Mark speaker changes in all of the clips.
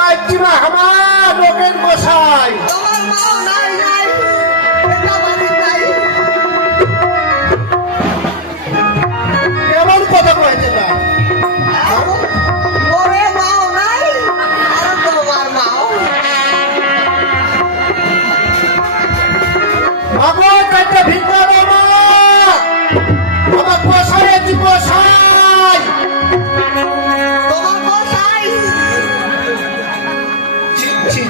Speaker 1: সবাই কি আমার
Speaker 2: লোকের গোসাই।
Speaker 1: তোমার মাও নাই।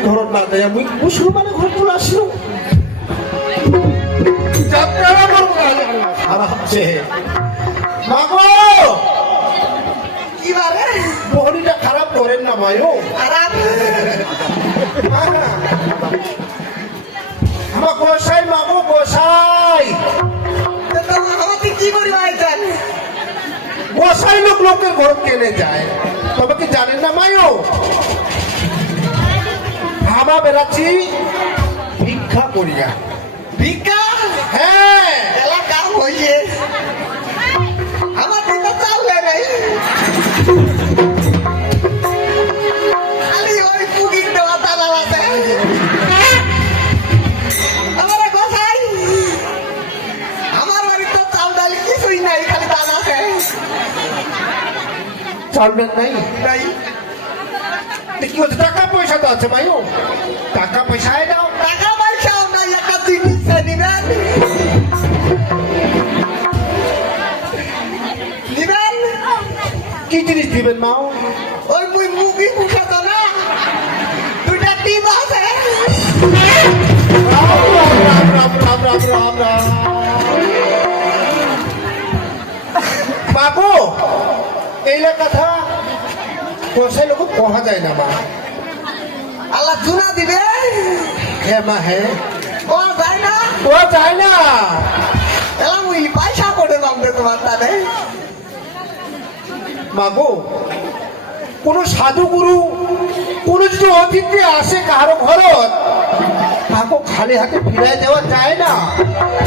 Speaker 2: ঘৰত নাযায় মই মুছলমানে ঘৰত আছিলোঁ খারাপ হচ্ছে মাগো!
Speaker 1: কীভাবে
Speaker 2: বহরিটা খারাপ করেন না মায়ো
Speaker 1: খারাপ।
Speaker 2: আমার গোসাই মাগো গোসাই।
Speaker 1: কি করি আইতান
Speaker 2: গোসাই লোক লোকের ঘর কেনে যায়? তবে কি জানেন না মায়ো? ভাবা বেড়াচ্ছি। ভিক্ষা করিয়া।
Speaker 1: ভিক্ষা?
Speaker 2: হ্যাঁ।
Speaker 1: এলাকা হয়েছে আমার চাল ডাল নাই?
Speaker 2: নাই। তো কি হচ্ছে টাকা পয়সা তো আছে মায়ো টাকা পয়সায় দাও
Speaker 1: টাকা পয়সাও নাই একটা জিনিস নিবেন নিবেন
Speaker 2: কি জিনিস দিবেন মাও
Speaker 1: ওই মুই মুগি মুখে তো না দুইটা টিপ আছে
Speaker 2: রাম রাম রাম রাম রাম রাম রাম বাবু এইলা কথা গোসাই লোক কহা যায় না মা।
Speaker 1: আল্লাহ জুনা দিবে?
Speaker 2: হ্যাঁ মা হ্যাঁ।
Speaker 1: ও যায় না?
Speaker 2: ও যায় না।
Speaker 1: এলা মুই পয়সা করে বামবে তোমার তানে
Speaker 2: মাগো কোন সাধু গুরু কোন যদি অতিথি আসে কারও ঘরত তাকে খালি হাতে ফিরাই দেওয়া যায় না।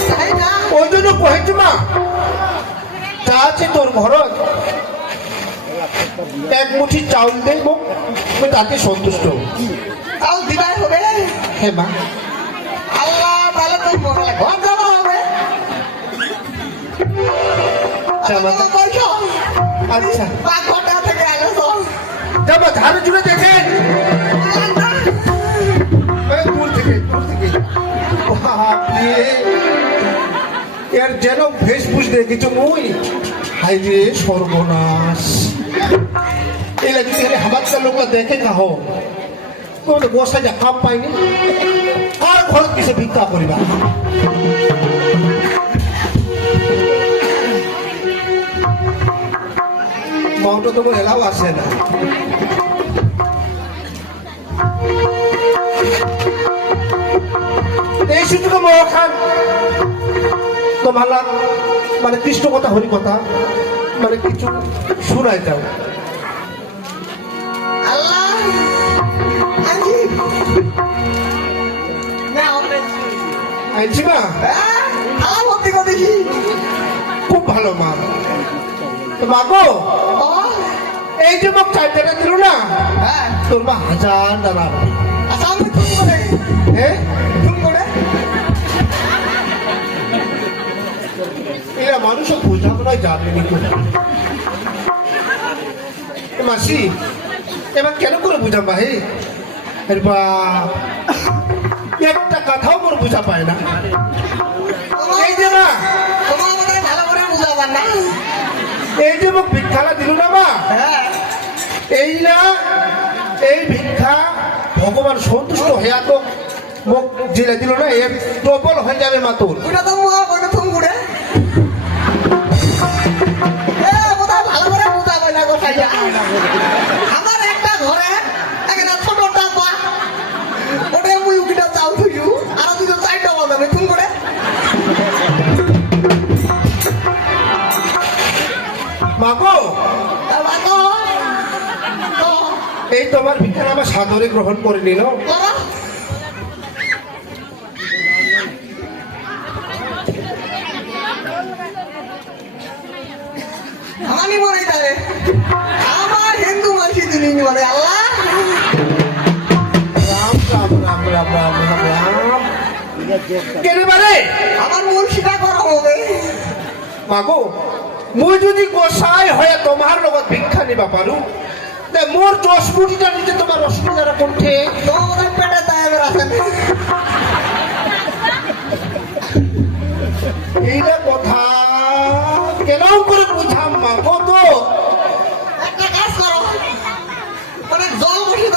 Speaker 1: যায় না।
Speaker 2: ওই জন্য কহেছি মা যা আছে তোর ঘরত। এক মুঠি চাউল মোক আমি তাতে সন্তুষ্ট
Speaker 1: তাও দিবাই হবে?
Speaker 2: হ্যাঁ মা।
Speaker 1: আল্লাহ তাহলে তো মোবাইলে ঘর যাওয়া হবে।
Speaker 2: চলো।
Speaker 1: আমার পয়সা
Speaker 2: আচ্ছা।
Speaker 1: পাঁচ ঘণ্টা থেকে আগেছো
Speaker 2: যাব ঝাড়ু জুড়ে দেখেন দূর থেকে দূর থেকে। এর যেন ভেষভূষ দেখেছ মুই। হাই রে সর্বনাশ। এলা যদি এখানে হাবাচ্চার লোকরা দেখে কাহ কোনো গোসাই যা কাম পাইনি আর ঘর কিসে ভিক্ষা করিবা? মাউটা তোমার এলাও আসে না। এই সুযোগে মহ খান তোমার মানে কৃষ্ণ কথা, হরি কথা। মানে কিছু শুনাই দাও
Speaker 1: হ্যাঁ
Speaker 2: খুব ভালো মা। মা গো
Speaker 1: ও
Speaker 2: এই যে মোক চার টাকা দিল না
Speaker 1: হ্যাঁ।
Speaker 2: তোর মা হাজার টাকা
Speaker 1: আচ্ছা
Speaker 2: হ্যাঁ? মানুষও বোঝাপড়া জানে নি মাসি, এবার কেন করে আরে বাপ, একটা কথাও মোর বুঝা পায় না। এই যে মোক দিল না মা?
Speaker 1: হ্যাঁ
Speaker 2: এই না, এই ভিক্ষা ভগবান সন্তুষ্ট হইয়া তো মোক জেলে দিল না এর প্রবল হয়ে যাবে মা তোর।
Speaker 1: ওটা তো
Speaker 2: মা গো।
Speaker 1: তারপর তো তো
Speaker 2: এই তোমার ভিক্ষা আমার সাদরে গ্রহণ করে নিল।
Speaker 1: আমি মনে তাহলে আমার হিন্দু মাসি তিনি বলে আল্লাহ?
Speaker 2: রাম রাম রাম রাম রাম রাম রাম। কেন বারে?
Speaker 1: আমার মুর্শিদা করা হবে।
Speaker 2: মাগো মুই যদি গোসাই হয়ে তোমার লগত ভিক্ষা নিবা পারু তে মোর দশ কোটিটা নিতে তোমার অসুবিধাটা কোনঠে?
Speaker 1: তোমাদের পেটে তাই আছেন
Speaker 2: এইটা কথা কেন করে বুঝাম মাগো তো
Speaker 1: একটা কাজ করো। মানে জল বসে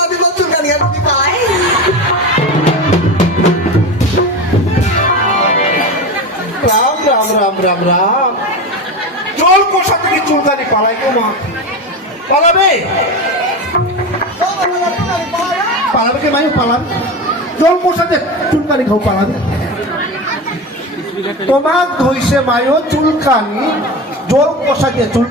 Speaker 2: রাম রাম রাম জল কোষা থেকে চুলকানি পালাই গো মা। পালাবে? পালাবে কে মাই পালাবে। জল সাথে চুলকানি খাও, পালাবে। তোমাক ধইছে মায়ো চুলকানি জল কষা দিয়ে চুল